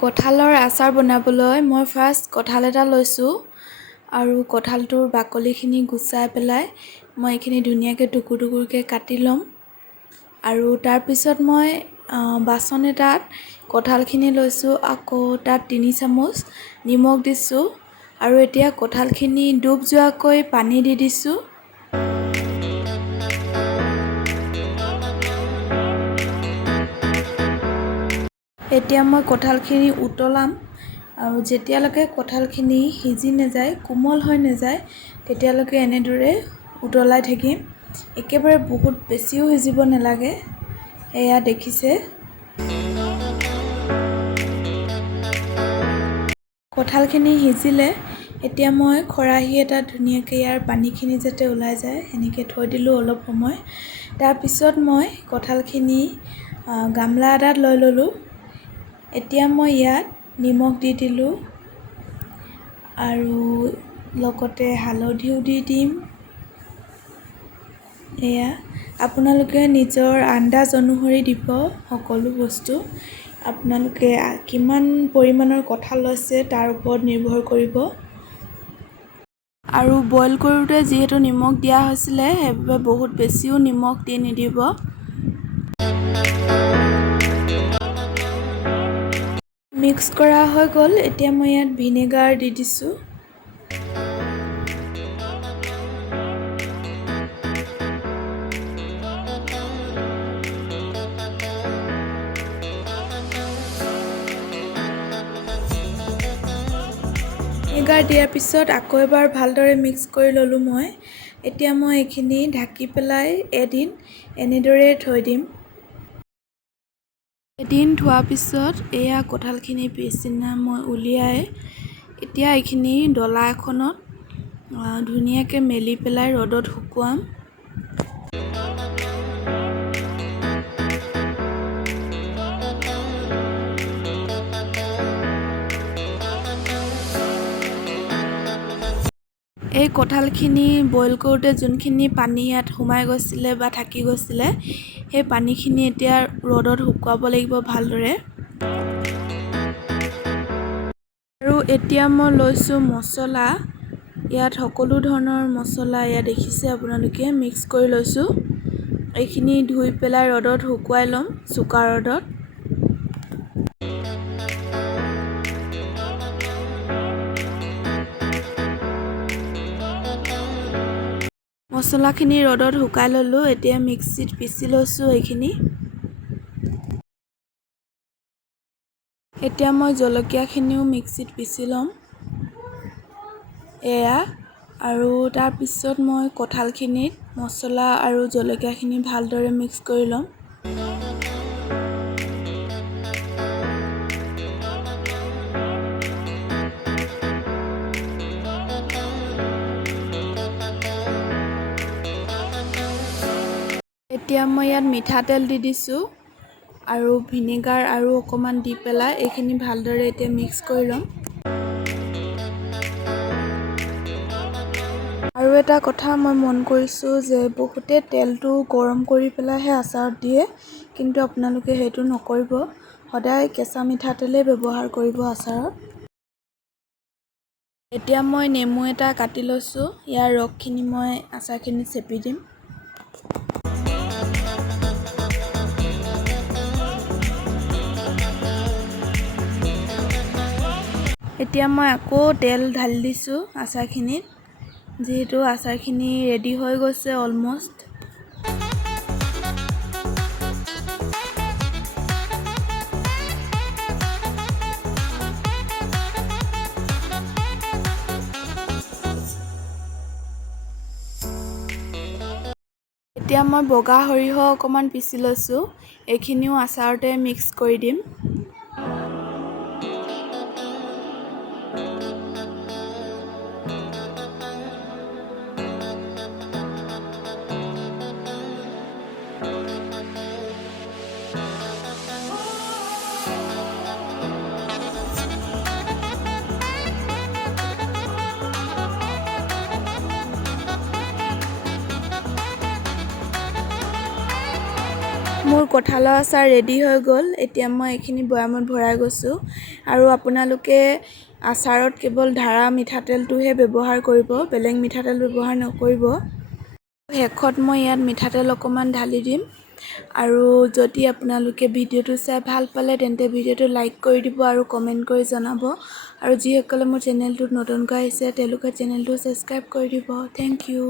কঁঠালৰ আচাৰ বনাবলৈ মই ফাৰ্ষ্ট কঁঠাল এটা লৈছোঁ আৰু কঁঠালটোৰ বাকলিখিনি গুচাই পেলাই মই এইখিনি ধুনীয়াকৈ টুকুৰ টুকুৰকৈ কাটি ল'ম। আৰু তাৰপিছত মই বাচন এটাত কঁঠালখিনি লৈছোঁ, আকৌ তাত 3 চামুচ নিমখ দিছোঁ আৰু এতিয়া কঁঠালখিনি ডুব যোৱাকৈ পানী দি দিছোঁ। এতিয়া মই কঁঠালখিনি উতলাম আৰু যেতিয়ালৈকে কঁঠালখিনি সিজি নাযায়, কোমল হৈ নাযায়, তেতিয়ালৈকে এনেদৰে উতলাই থাকিম। একেবাৰে বহুত বেছিও সিজিব নালাগে, এয়া দেখিছে। কঁঠালখিনি সিজিলে এতিয়া মই খৰাহী এটাত ধুনীয়াকৈ ইয়াৰ পানীখিনি যাতে ওলাই যায় সেনেকৈ থৈ দিলোঁ অলপ সময়। তাৰপিছত মই কঁঠালখিনি গামলা এটাত লৈ ল'লোঁ। এতিয়া মই ইয়াত নিমখ দি দিলোঁ আৰু লগতে হালধিও দি দিম। এয়া আপোনালোকে নিজৰ আন্দাজ অনুসৰি দিব সকলো বস্তু। আপোনালোকে কিমান পৰিমাণৰ কঁঠাল লৈছে তাৰ ওপৰত নিৰ্ভৰ কৰিব। আৰু বইল কৰোঁতে যিহেতু নিমখ দিয়া হৈছিলে, সেইবাবে বহুত বেছিও নিমখ দি নিদিব। মিক্স কৰা হৈ গ'ল। এতিয়া মই ইয়াত ভিনেগাৰ দি দিছোঁ। ভিনেগাৰ দিয়াৰ পিছত আকৌ এবাৰ ভালদৰে মিক্স কৰি ল'লোঁ মই। এতিয়া মই এইখিনি ঢাকি পেলাই এদিন এনেদৰে থৈ দিম। এদিন থোৱাৰ পিছত এয়া কঁঠালখিনি পিছদিনা মই উলিয়াই এতিয়া এইখিনি ডলা এখনত ধুনীয়াকৈ মেলি পেলাই ৰ'দত শুকুৱাম। এই কঁঠালখিনি বইল কৰোঁতে যোনখিনি পানী ইয়াত সোমাই গৈছিলে বা থাকি গৈছিলে, সেই পানীখিনি এতিয়া ৰ'দত শুকুৱাব লাগিব ভালদৰে। আৰু এতিয়া মই লৈছোঁ মছলা। ইয়াত সকলো ধৰণৰ মছলা ইয়াত দেখিছে আপোনালোকে, মিক্স কৰি লৈছোঁ। এইখিনি ধুই পেলাই ৰ'দত শুকুৱাই ল'ম, চোকা ৰ'দত। মছলাখিনি ৰ'দত শুকাই ল'লোঁ। এতিয়া মিক্সিত পিচি লৈছোঁ এইখিনি। এতিয়া মই জলকীয়াখিনিও মিক্সিত পিচি ল'ম। এয়া আৰু তাৰপিছত মই কঁঠালখিনিত মছলা আৰু জলকীয়াখিনি ভালদৰে মিক্স কৰি ল'ম। এতিয়া মই ইয়াত মিঠাতেল দি দিছোঁ আৰু ভিনেগাৰ আৰু অকণমান দি পেলাই এইখিনি ভালদৰে এতিয়া মিক্স কৰি ল'ম। আৰু এটা কথা মই মন কৰিছোঁ যে বহুতে তেলটো গৰম কৰি পেলাইহে আচাৰত দিয়ে, কিন্তু আপোনালোকে সেইটো নকৰিব। সদায় কেঁচা মিঠাতেলেই ব্যৱহাৰ কৰিব আচাৰত। এতিয়া মই নেমু এটা কাটি লৈছোঁ। ইয়াৰ ৰসখিনি মই আচাৰখিনি চেপি দিম। এতিয়া মই আকৌ তেল ঢালি দিছোঁ আচাৰখিনিত, যিহেতু আচাৰখিনি ৰেডি হৈ গৈছে অলম'ষ্ট। এতিয়া মই বগা সৰিয়হ অকণমান পিচি লৈছোঁ। এইখিনিও আচাৰতে মিক্স কৰি দিম। মোৰ কঁঠালৰ আচাৰ ৰেডি হৈ গ'ল। এতিয়া মই এইখিনি বৈয়ামত ভৰাই গৈছোঁ। আৰু আপোনালোকে আচাৰত কেৱল ধাৰা মিঠাতেলটোহে ব্যৱহাৰ কৰিব, বেলেগ মিঠাতেল ব্যৱহাৰ নকৰিব। শেষত মই ইয়াত মিঠাতেল অকণমান ঢালি দিম। আৰু যদি আপোনালোকে ভিডিঅ'টো চাই ভাল পালে তেন্তে ভিডিঅ'টো লাইক কৰি দিব আৰু কমেণ্ট কৰি জনাব। আৰু যিসকলে মোৰ চেনেলটোত নতুনকৈ আহিছে তেওঁলোকে চেনেলটো ছাবস্ক্ৰাইব কৰি দিব। Thank U.